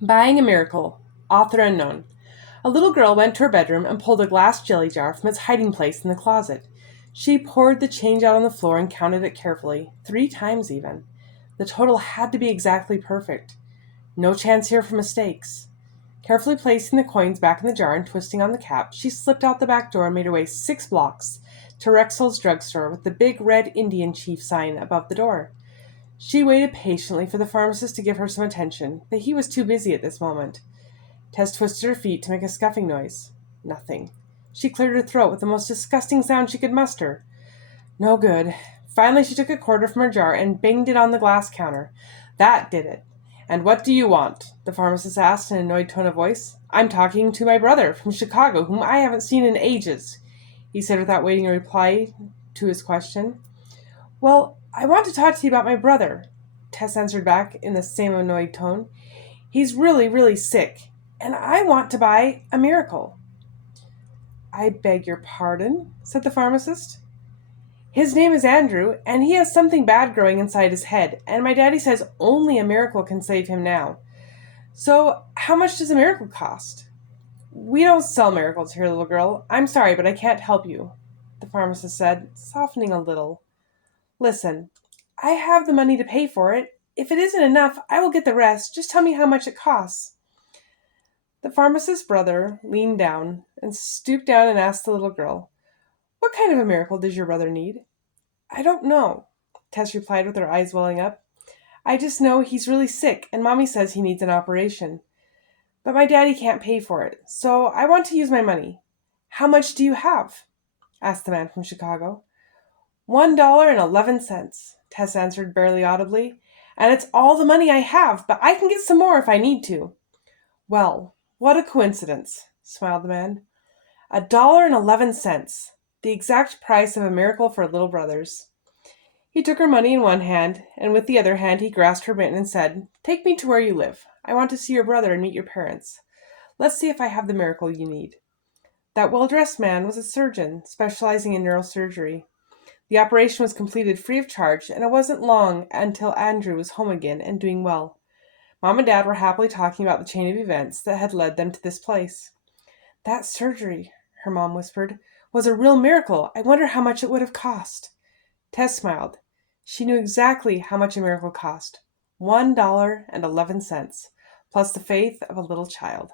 Buying a Miracle, author unknown. A little girl went to her bedroom and pulled a glass jelly jar from its hiding place in the closet. She poured the change out on the floor and counted it carefully, 3 times even. The total had to be exactly perfect. No chance here for mistakes. Carefully placing the coins back in the jar and twisting on the cap, she slipped out the back door and made her way 6 blocks to Rexall's drugstore with the big red Indian chief sign above the door. She waited patiently for the pharmacist to give her some attention, but he was too busy at this moment. Tess twisted her feet to make a scuffing noise. Nothing. She cleared her throat with the most disgusting sound she could muster. No good. Finally, she took a quarter from her jar and banged it on the glass counter. That did it. "And what do you want?" the pharmacist asked in an annoyed tone of voice. "I'm talking to my brother from Chicago, whom I haven't seen in ages," he said without waiting a reply to his question. "Well, I want to talk to you about my brother," Tess answered back in the same annoyed tone. "He's really, really sick, and I want to buy a miracle." "I beg your pardon?" said the pharmacist. "His name is Andrew, and he has something bad growing inside his head, and my daddy says only a miracle can save him now. So, how much does a miracle cost?" "We don't sell miracles here, little girl. I'm sorry, but I can't help you," the pharmacist said, softening a little. "Listen, I have the money to pay for it. If it isn't enough, I will get the rest. Just tell me how much it costs." The pharmacist's brother leaned down and stooped down and asked the little girl, "What kind of a miracle does your brother need?" "I don't know," Tess replied with her eyes welling up. "I just know he's really sick, and Mommy says he needs an operation. But my daddy can't pay for it, so I want to use my money." "How much do you have?" asked the man from Chicago. $1.11, Tess answered barely audibly. "And it's all the money I have, but I can get some more if I need to." "Well, what a coincidence," smiled the man. $1.11, the exact price of a miracle for little brothers. He took her money in one hand, and with the other hand he grasped her mitten and said, "Take me to where you live. I want to see your brother and meet your parents. Let's see if I have the miracle you need." That well-dressed man was a surgeon specializing in neurosurgery. The operation was completed free of charge, and it wasn't long until Andrew was home again and doing well. Mom and Dad were happily talking about the chain of events that had led them to this place. "That surgery," her mom whispered, "was a real miracle. I wonder how much it would have cost." Tess smiled. She knew exactly how much a miracle cost. $1.11, plus the faith of a little child.